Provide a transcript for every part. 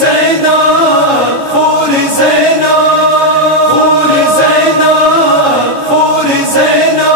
زینا خور زینا خور زینا خور زینا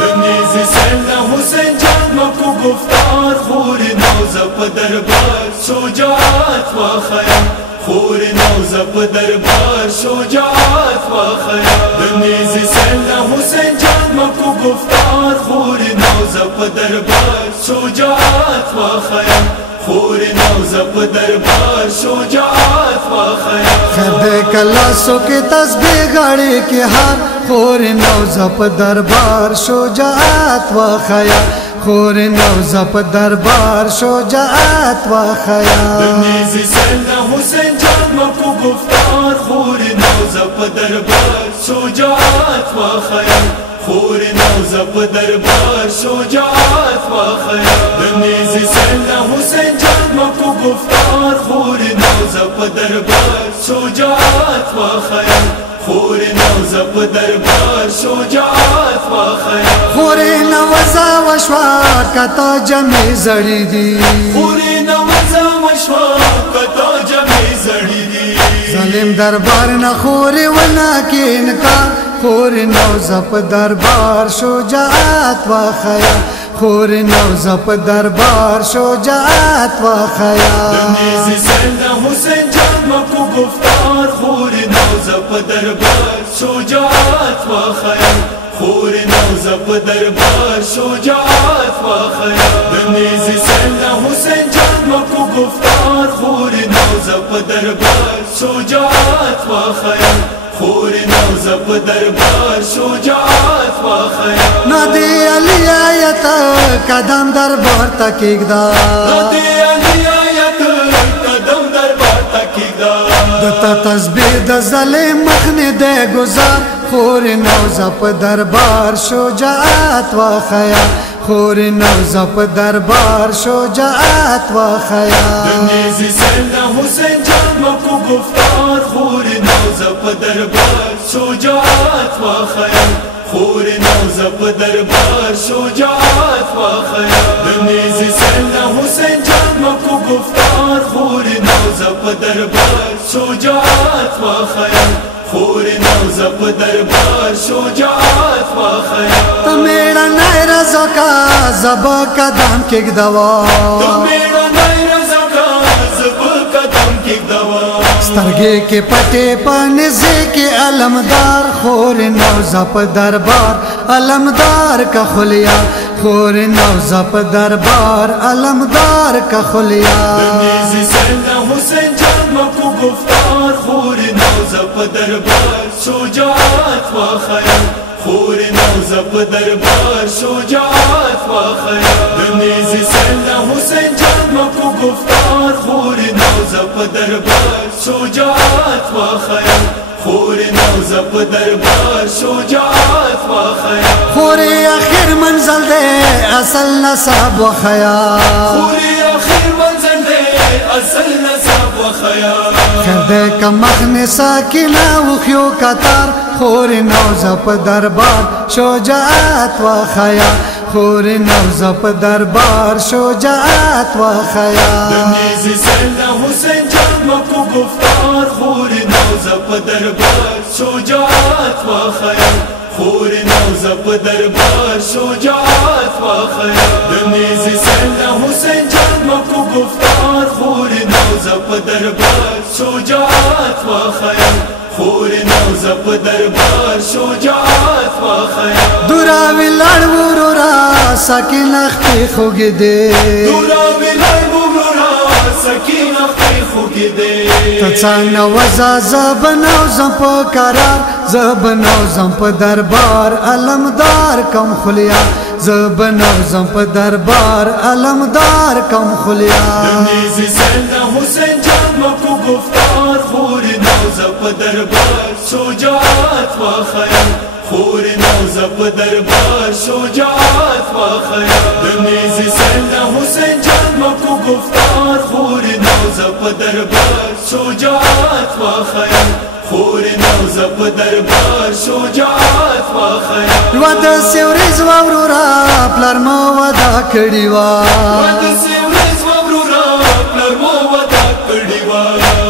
دنیزی سینا حسین جان مکو گفتار خور نوزه پا دربار شجاعت واخيه خور نوزه پا دربار شجاعت واخيه دنیزی سینا حسین جان مکو گفتار خور نوزه پا دربار شجاعت واخيه خور نوزه پا دربار شجاعت واخيه خدے کلاسو کی تسبیح گاڑی کی ہار خور نوزه پا دربار شجاعت واخيه خور نوزه پا دربار شجاعت واخيه دنیزی سینا حسین جان مکو گفتار خور نوزه پا دربار شجاعت واخيه خور نوزه پا دربار شجاعت واخيه دنیزی سینا حسین جان مکو گفتار خور نوزه پا دربار شجاعت واخيه خور نوزه پا دربار شجاعت واخيه خور نوزه وشوا کتا جمع زڑی دی خور نوزه وشوا کتا جمع زڑی دی ظالم دربار نہ خور ونا کی انکار خور نوزه پا دربار شجاعت واخيه خور نوزه پا دربار شجاعت واخيه دنیزی سینا حسین جان مکو گفتار خور نوزه پا دربار شجاعت واخيه خور نوزه پا دربار شجاعت واخيه دنیزی سینا حسین جان مکو گفتار خور نوزه پا دربار شجاعت واخيه خور نوزه پا دربار شجاعت واخيه نادی علی آیت قدم دربار تکیگدا نادی علی آیت قدم دربار تکیگدا دتا تسبیح د ظالم مخنی دے گزار خور نوزه پا دربار شجاعت واخيه خور نوزه پا دربار شجاعت واخيه دنیزی سینا حسین جان مکو گفتار خور نوزه پا دربار شجاعت واخيه خور نوزه پا دربار شجاعت واخيه دنیزی سینا حسین جان مکو گفتار خور نوزه پا دربار شجاعت واخيه خور نوزه پا دربار شجاعت واخيه تمیڑا نای رضا کا زبا قدم کیگدوا تمیڑا نای رضا کا زبا قدم کیگدوا سترگے کے پٹے پا نزے کے علمدار خور نوزه پا دربار علمدار کا خلیا خور نوزه پا دربار علمدار کا خلیا دنیزی سینا حسین جان مکو گفتار خور نوزه پا دربار شجاعت واخيه خور نوزه پا دربار شجاعت واخيه دنیزی سینا حسین جان مکو گفتار خور نوزه پا دربار شجاعت واخيه خور نوزه پا دربار شجاعت واخيه خور آخر منزل دے اصل نصاب وخیا خور آخر منزل دے اصل نصاب وخیا خردے کا مخن ساکینہ وخیو کتار خور نوزه پا دربار شجاعت واخيه خور نوزه پا دربار شجاعت واخيه دنیزی سینا حسین جان مکو گفتار خور نوزه پا دربار شجاعت واخيه خور نوزه پا دربار شجاعت واخيه دنیزی سینا حسین جان مکو گفتار خور نوزه پا دربار شجاعت واخيه خور نوزه پا دربار شجاعت واخيه دوراوی لڑ ورورا سکین اختی خوگی دے دوراوی لڑ ورورا سکین اختی خوگی دے تڅا نوزه زب نوزم پا قرار زب نوزم پا دربار علمدار کم خلیا زب نوزم پا دربار علمدار کم خلیا دنیزی سینا حسین جان مکو گفتار خور نوزه پا دربار شجاعت واخيه خور نوزه پا دربار شجاعت واخيه دنیزی سینا حسین جان مکو گفتار خور نوزه پا دربار شجاعت واخيه خور نوزه پا دربار شجاعت واخيه ود سیوریز وورورا پلار ما ودا کړی وا ود سیوریز وورورا پلار ما ودا کړی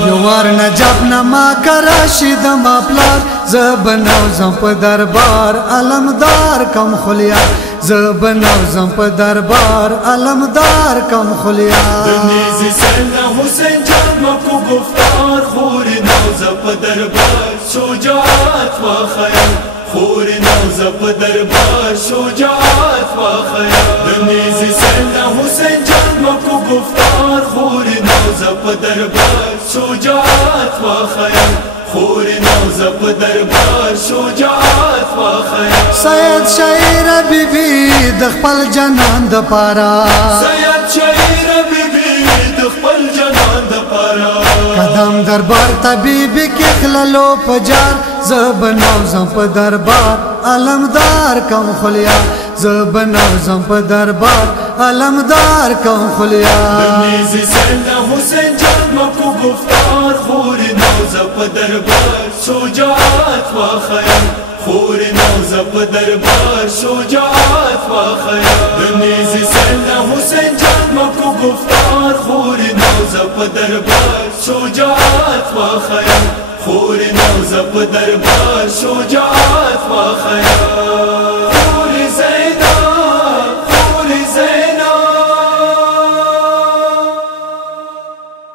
یوار نجاب نما کراشد ما پلار زبناو زم په دربار علمدار کم خلیا زبناو زم په دربار علمدار کم خلیا نيزے سيدنا حسين جان واکو ګفتار خورے نوزه په دربار شجاعت واخيه خورے نوزه په دربار شجاعت واخيه نيزے سيدنا حسين جان واکو ګفتار خورے نوزه په دربار شجاعت واخيه خورے نوزه په دربار شجاعت واخيه سید شاعر بیبی د خپل جنان د پارا سید شاعر بیبی د خپل جنان د پارا قدم دربار طبیب کې خللو پجار زبناو زم په دربار علمدار کم خلیا زبناو زم په دربار علمدار کم خلیا نيزے سيدنا حسين جان واکو ګفتار خورے نوزه په دربار شجاعت واخيه خورے نوزه په دربار شجاعت واخيه نيزے سيدنا حسين جان واکو ګفتار خورے نوزه په دربار شجاعت واخيه خورے نوزه په دربار شجاعت